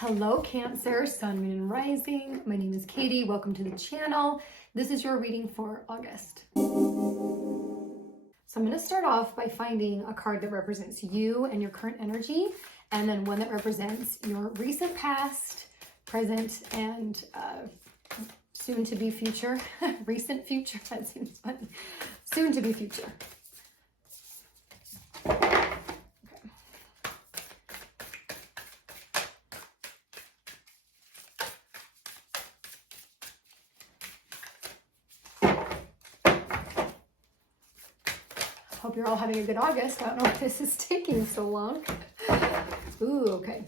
Hello Cancer, Sun, Moon, and Rising. My name is Katie. Welcome to the channel. This is your reading for August. So I'm going to start off by finding a card that represents you and your current energy, and then one that represents your recent past, present, and soon to be future. Recent future, that seems funny. Soon to be future. Hope you're all having a good August. I don't know why this is taking so long. Ooh, okay.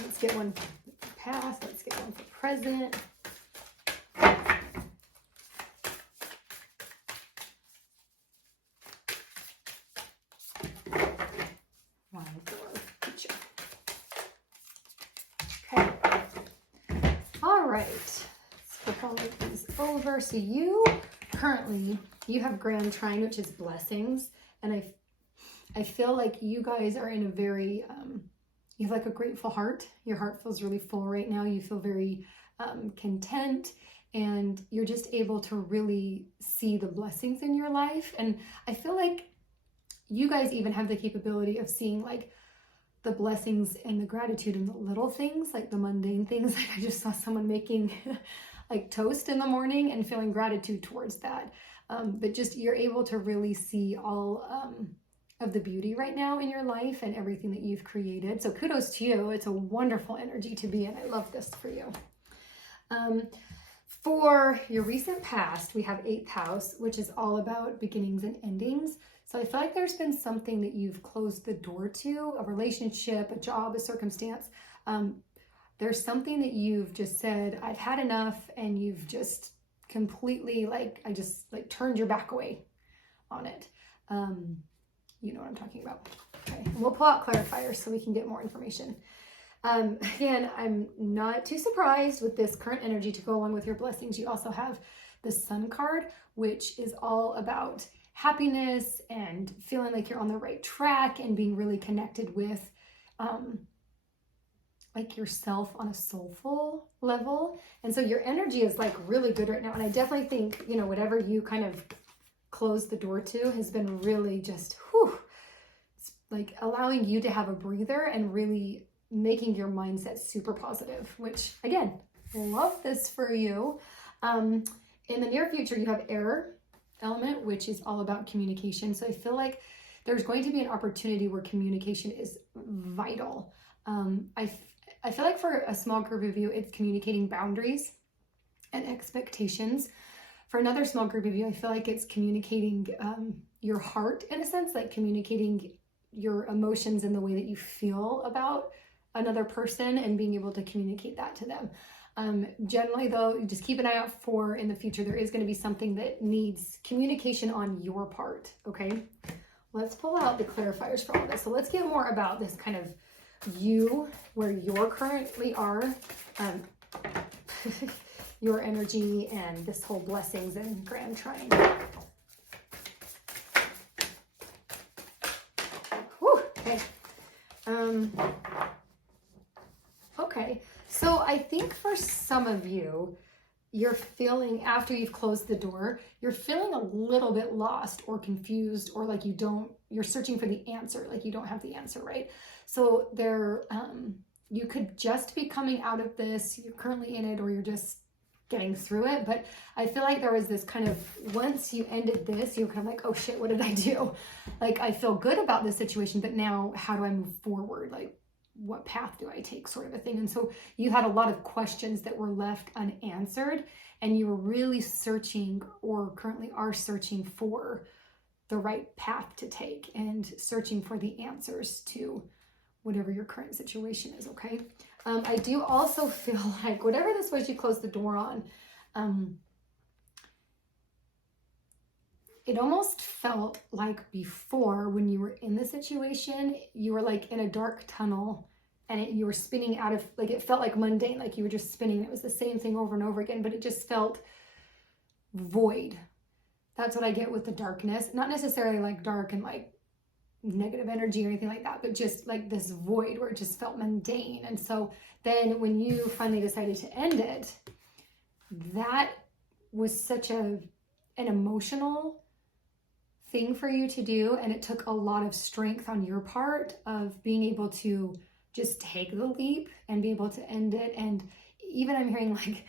Let's get one for past. Let's get one for present. One for future. Okay. All right. Let's flip all of these over. So currently, you have Grand Trine, which is blessings, and I feel like you guys are in a very, you have like a grateful heart. Your heart feels really full right now. You feel very content, and you're just able to really see the blessings in your life. And I feel like you guys even have the capability of seeing like the blessings and the gratitude in the little things, like the mundane things. Like I just saw someone making like toast in the morning and feeling gratitude towards that. But just you're able to really see all of the beauty right now in your life and everything that you've created. So kudos to you. It's a wonderful energy to be in. I love this for you. For your recent past, we have 8th house, which is all about beginnings and endings. So I feel like there's been something that you've closed the door to, a relationship, a job, a circumstance. There's something that you've just said, I've had enough, and you've just completely turned your back away on it. You know what I'm talking about. Okay, and we'll pull out clarifiers so we can get more information. Again, I'm not too surprised with this current energy to go along with your blessings. You also have the Sun card, which is all about happiness and feeling like you're on the right track and being really connected with like yourself on a soulful level. And so your energy is like really good right now. And I definitely think, you know, whatever you kind of closed the door to has been really just, it's like allowing you to have a breather and really making your mindset super positive, which again, love this for you. In the near future, you have air element, which is all about communication. So I feel like there's going to be an opportunity where communication is vital. I feel like for a small group of you, it's communicating boundaries and expectations. For another small group of you, I feel like it's communicating your heart in a sense, like communicating your emotions and the way that you feel about another person and being able to communicate that to them. Generally though, just keep an eye out for in the future, there is going to be something that needs communication on your part. Okay. Let's pull out the clarifiers for all this. So let's get more about this kind of you, where you're currently are, your energy and this whole blessings and Grand Trine. Whew, okay. Okay, so I think for some of you, you're feeling, after you've closed the door, you're feeling a little bit lost or confused, or like you're searching for the answer, like you don't have the answer, right? So you could just be coming out of this, you're currently in it, or you're just getting through it. But I feel like there was this kind of, once you ended this, you're kind of like, oh shit, what did I do? Like, I feel good about this situation, but now how do I move forward? Like, what path do I take, sort of a thing. And so you had a lot of questions that were left unanswered, and you were really searching, or currently are searching, for the right path to take and searching for the answers to whatever your current situation is. Okay. I do also feel like whatever this was you closed the door on, it almost felt like before, when you were in the situation, you were like in a dark tunnel, and you were spinning out of, like, it felt like mundane, like you were just spinning. It was the same thing over and over again, but it just felt void. That's what I get with the darkness. Not necessarily like dark and like negative energy or anything like that, but just like this void where it just felt mundane. And so then when you finally decided to end it, that was such an emotional thing for you to do. And it took a lot of strength on your part of being able to just take the leap and be able to end it. And even I'm hearing like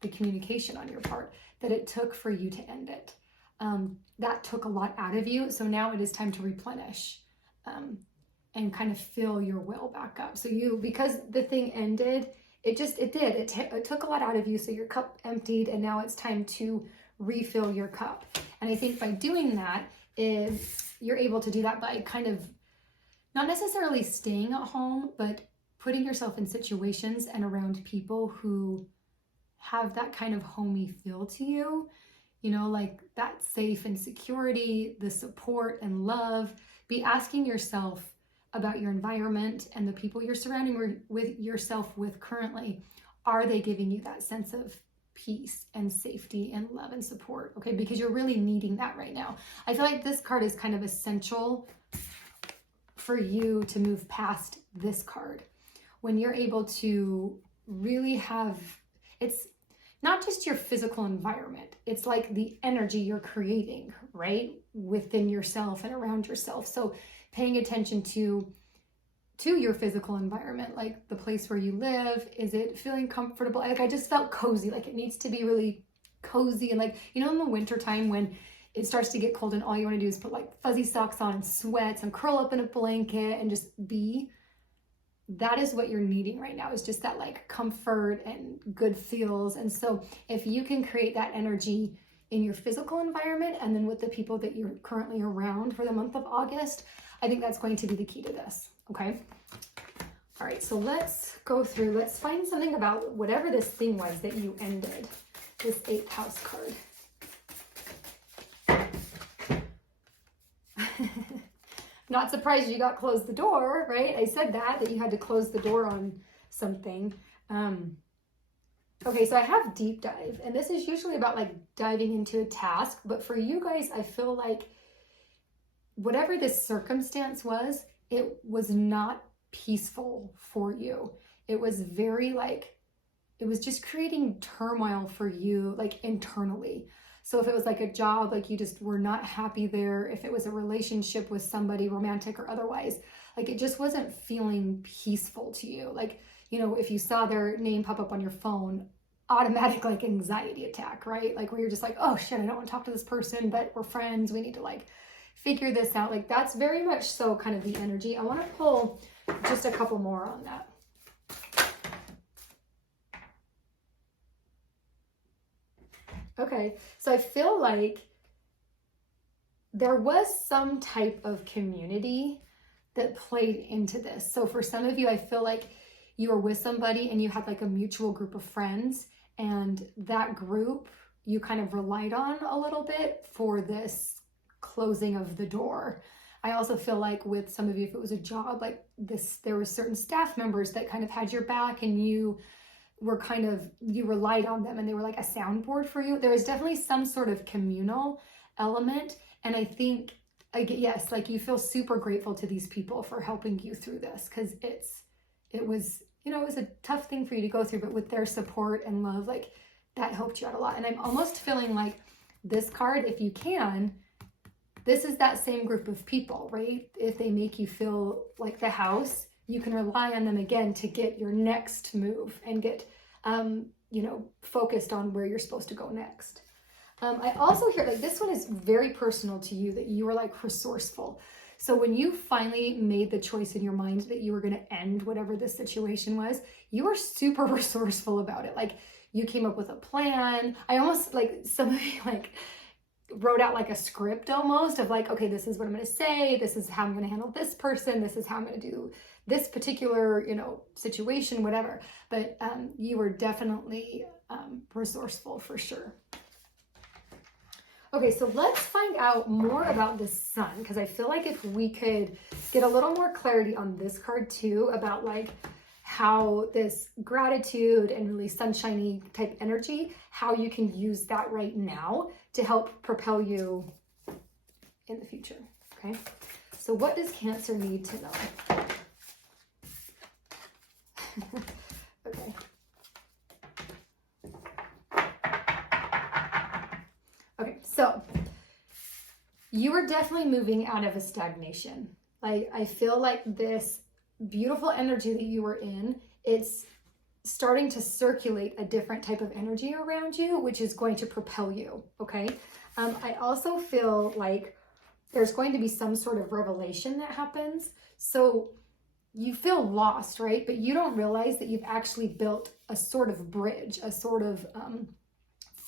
the communication on your part that it took for you to end it. That took a lot out of you. So now it is time to replenish and kind of fill your well back up. So because the thing ended, it took a lot out of you. So your cup emptied, and now it's time to refill your cup. And I think by doing that, you're able to do that by kind of not necessarily staying at home, but putting yourself in situations and around people who have that kind of homey feel to you, like that safe and security, the support and love. Be asking yourself about your environment and the people you're surrounding with yourself with currently. Are they giving you that sense of peace and safety and love and support? Okay, because you're really needing that right now. I feel like this card is kind of essential for you to move past this card. When you're able to really have, it's not just your physical environment, it's like the energy you're creating, right? Within yourself and around yourself. So paying attention to your physical environment, like the place where you live, is it feeling comfortable? Like I just felt cozy, like it needs to be really cozy. And like, in the winter time when it starts to get cold and all you want to do is put like fuzzy socks on and sweats and curl up in a blanket and just be. That is what you're needing right now, is just that like comfort and good feels. And so if you can create that energy in your physical environment and then with the people that you're currently around for the month of August, I think that's going to be the key to this, okay? All right, so let's go through, let's find something about whatever this thing was that you ended, this 8th house card. Not surprised you got close the door, right? I said that you had to close the door on something. Okay, so I have deep dive, and this is usually about like diving into a task, but for you guys, I feel like whatever this circumstance was, it was not peaceful for you. It was very like, it was just creating turmoil for you, like internally. So if it was like a job, like you just were not happy there, if it was a relationship with somebody, romantic or otherwise, like it just wasn't feeling peaceful to you. Like, if you saw their name pop up on your phone, automatic like anxiety attack, right? Like where you're just like, oh shit, I don't want to talk to this person, but we're friends. We need to like figure this out. Like that's very much so kind of the energy. I want to pull just a couple more on that. Okay, so I feel like there was some type of community that played into this. So for some of you, I feel like you were with somebody and you had like a mutual group of friends, and that group you kind of relied on a little bit for this closing of the door. I also feel like with some of you, if it was a job like this, there were certain staff members that kind of had your back, and you relied on them, and they were like a soundboard for you. There was definitely some sort of communal element. And I think, yes, like you feel super grateful to these people for helping you through this, because it was a tough thing for you to go through, but with their support and love, like that helped you out a lot. And I'm almost feeling like this card, if you can, this is that same group of people, right? If they make you feel like the house, you can rely on them again to get your next move and get, focused on where you're supposed to go next. I also hear like this one is very personal to you, that you were like resourceful. So when you finally made the choice in your mind that you were going to end whatever this situation was, you were super resourceful about it. Like you came up with a plan. I almost like some of you like wrote out like a script almost of like, okay, this is what I'm going to say. This is how I'm going to handle this person. This is how I'm going to do this particular, situation, whatever. But you were definitely resourceful for sure. Okay, so let's find out more about the sun, because I feel like if we could get a little more clarity on this card too, about like how this gratitude and really sunshiny type energy, how you can use that right now to help propel you in the future. Okay, so what does Cancer need to know? Okay. Okay, so you are definitely moving out of a stagnation. Like, I feel like this beautiful energy that you were in, it's starting to circulate a different type of energy around you, which is going to propel you, okay? I also feel like there's going to be some sort of revelation that happens. So you feel lost, right? But you don't realize that you've actually built a sort of bridge, a sort of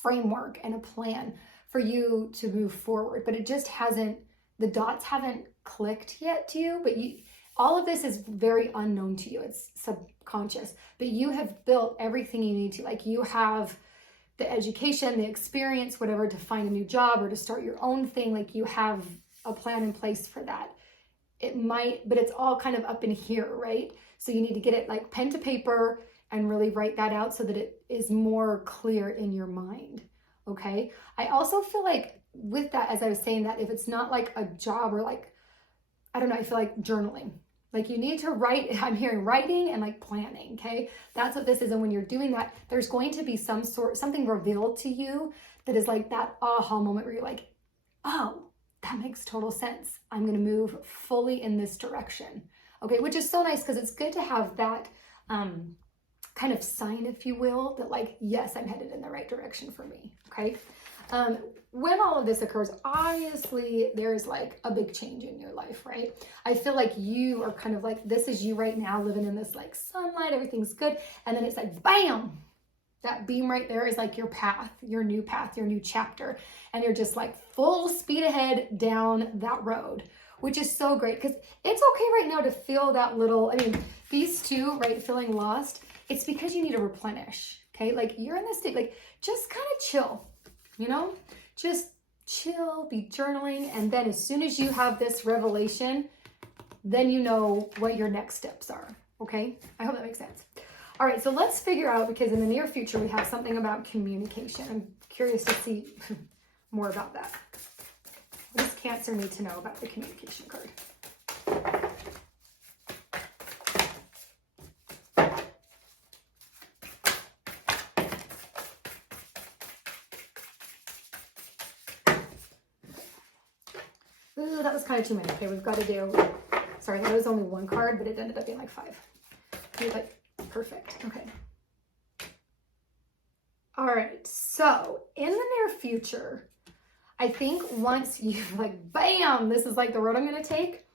framework and a plan for you to move forward. But it just hasn't, the dots haven't clicked yet to you, but all of this is very unknown to you. It's subconscious, but you have built everything you need to. Like, you have the education, the experience, whatever, to find a new job or to start your own thing. Like, you have a plan in place for that. It might, but it's all kind of up in here, right? So you need to get it like pen to paper and really write that out so that it is more clear in your mind, okay? I also feel like with that, as I was saying that, if it's not like a job or like, I don't know, I feel like journaling. Like, you need to write, I'm hearing writing and like planning, okay? That's what this is. And when you're doing that, there's going to be something revealed to you that is like that aha moment where you're like, oh, that makes total sense. I'm going to move fully in this direction. Okay, which is so nice because it's good to have that kind of sign, if you will, that like, yes, I'm headed in the right direction for me. Okay. When all of this occurs, obviously there's like a big change in your life, right? I feel like you are kind of like, this is you right now living in this like sunlight, everything's good. And then it's like, bam, that beam right there is like your path, your new chapter. And you're just like full speed ahead down that road, which is so great because it's okay right now to feel that little, I mean, these two, right, feeling lost, it's because you need to replenish, okay? Like, you're in this state, like, just kind of chill, you know? Just chill, be journaling, and then as soon as you have this revelation, then you know what your next steps are, okay? I hope that makes sense. All right, so let's figure out, because in the near future, we have something about communication. I'm curious to see more about that. What does Cancer need to know about the communication card? Ooh, that was kind of too many. Okay, we've got to do, sorry, that was only one card, but it ended up being like 5. You're like, perfect. Okay. All right. So in the near future, I think once you've like, bam, this is like the road I'm going to take,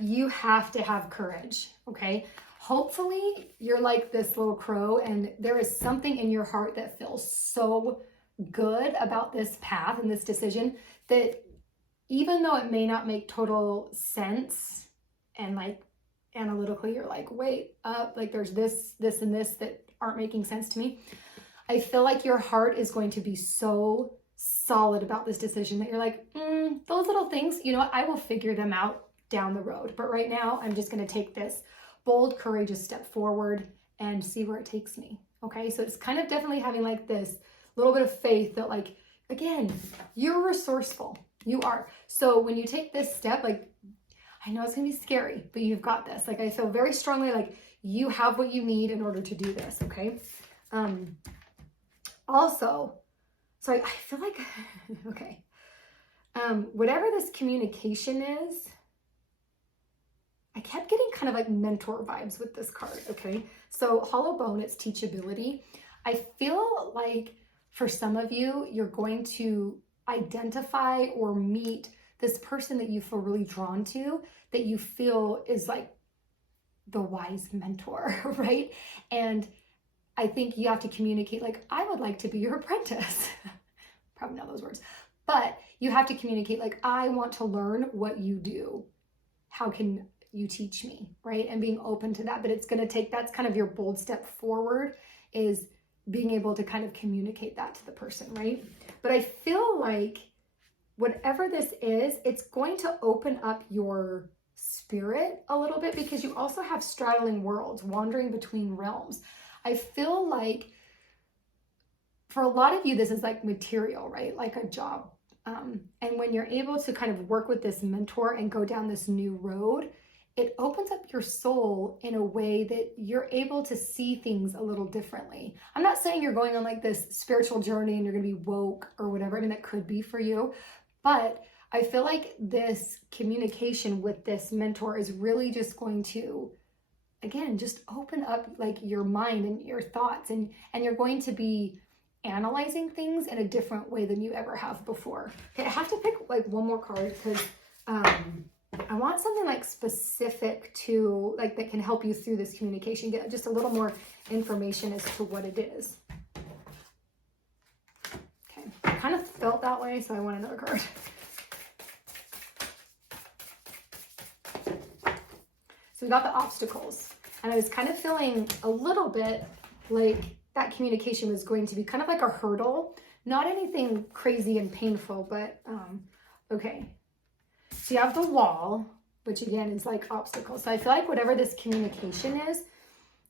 you have to have courage. Okay. Hopefully you're like this little crow and there is something in your heart that feels so good about this path and this decision that even though it may not make total sense and like analytically you're like, wait up, like there's this and this that aren't making sense to me. I feel like your heart is going to be so solid about this decision that you're like, those little things, you know what, I will figure them out down the road. But right now I'm just going to take this bold, courageous step forward and see where it takes me. Okay. So it's kind of definitely having like this little bit of faith that like, again, you're resourceful. You are. So when you take this step, like, I know it's going to be scary, but you've got this. Like, I feel very strongly like you have what you need in order to do this. Okay. Also, so I feel like, okay. Whatever this communication is, I kept getting kind of like mentor vibes with this card. Okay. So hollow bone, it's teachability. I feel like for some of you, you're going to identify or meet this person that you feel really drawn to, that you feel is like the wise mentor, right? And I think you have to communicate like, I would like to be your apprentice. Probably not those words, but you have to communicate like, I want to learn what you do. How can you teach me, right? And being open to that, but it's going to take, that's kind of your bold step forward, is being able to kind of communicate that to the person, right? But I feel like whatever this is, it's going to open up your spirit a little bit because you also have straddling worlds, wandering between realms. I feel like for a lot of you, this is like material, right? Like a job, And when you're able to kind of work with this mentor and go down this new road, it opens up your soul in a way that you're able to see things a little differently. I'm not saying you're going on like this spiritual journey and you're going to be woke or whatever. I mean, that could be for you, but I feel like this communication with this mentor is really just going to, again, just open up like your mind and your thoughts, and you're going to be analyzing things in a different way than you ever have before. Okay, I have to pick like one more card because I want something like specific to like that can help you through this communication, get just a little more information as to what it is. Okay, I kind of felt that way, so I want another card. So we got the obstacles, and I was kind of feeling a little bit like that communication was going to be kind of like a hurdle, not anything crazy and painful, but okay. So you have the wall, which again is like obstacles. So I feel like whatever this communication is,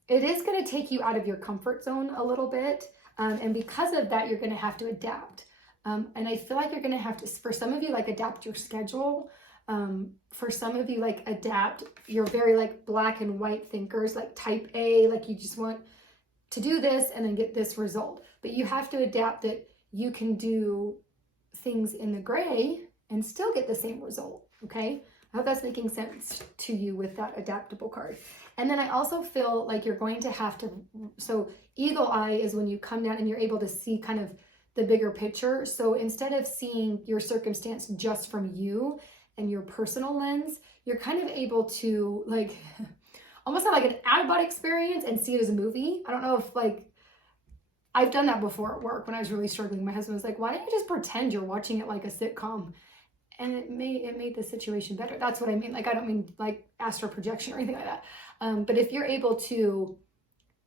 it is going to take you out of your comfort zone a little bit. And because of that, you're going to have to adapt. And I feel like you're going to have to, for some of you, like adapt your schedule. For some of you, like adapt, you're very like black and white thinkers, like type A, like you just want to do this and then get this result. But you have to adapt that you can do things in the gray and still get the same result, okay? I hope that's making sense to you with that adaptable card. And then I also feel like you're going to have to, so eagle eye is when you come down and you're able to see kind of the bigger picture. So instead of seeing your circumstance just from you and your personal lens, you're kind of able to like, almost have like an out-of-body experience and see it as a movie. I don't know if like, I've done that before at work when I was really struggling. My husband was like, why don't you just pretend you're watching it like a sitcom? And it made the situation better. That's what I mean. Like, I don't mean like astral projection or anything like that. But if you're able to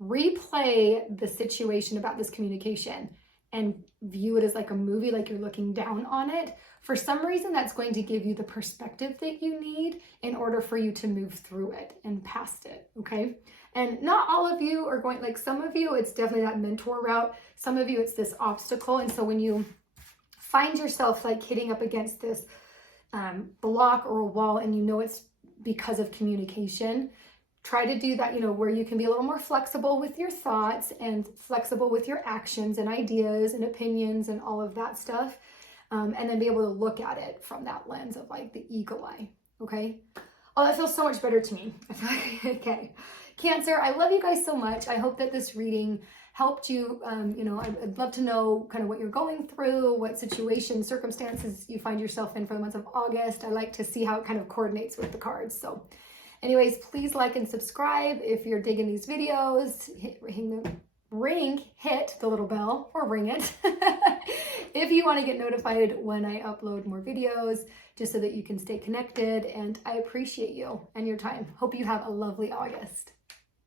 replay the situation about this communication and view it as like a movie, like you're looking down on it, for some reason that's going to give you the perspective that you need in order for you to move through it and past it, okay? And not all of you are going, like some of you, it's definitely that mentor route. Some of you, it's this obstacle. And so when you find yourself like hitting up against this block or a wall and you know it's because of communication, try to do that, you know, where you can be a little more flexible with your thoughts and flexible with your actions and ideas and opinions and all of that stuff. And then be able to look at it from that lens of like the eagle eye, okay? Oh, that feels so much better to me. I feel like, okay. Cancer, I love you guys so much. I hope that this reading helped you. You know, I'd love to know kind of what you're going through, what situations, circumstances you find yourself in for the month of August. I like to see how it kind of coordinates with the cards. So anyways, please like and subscribe if you're digging these videos. Hit the little bell or ring it if you want to get notified when I upload more videos, just so that you can stay connected. And I appreciate you and your time. Hope you have a lovely August.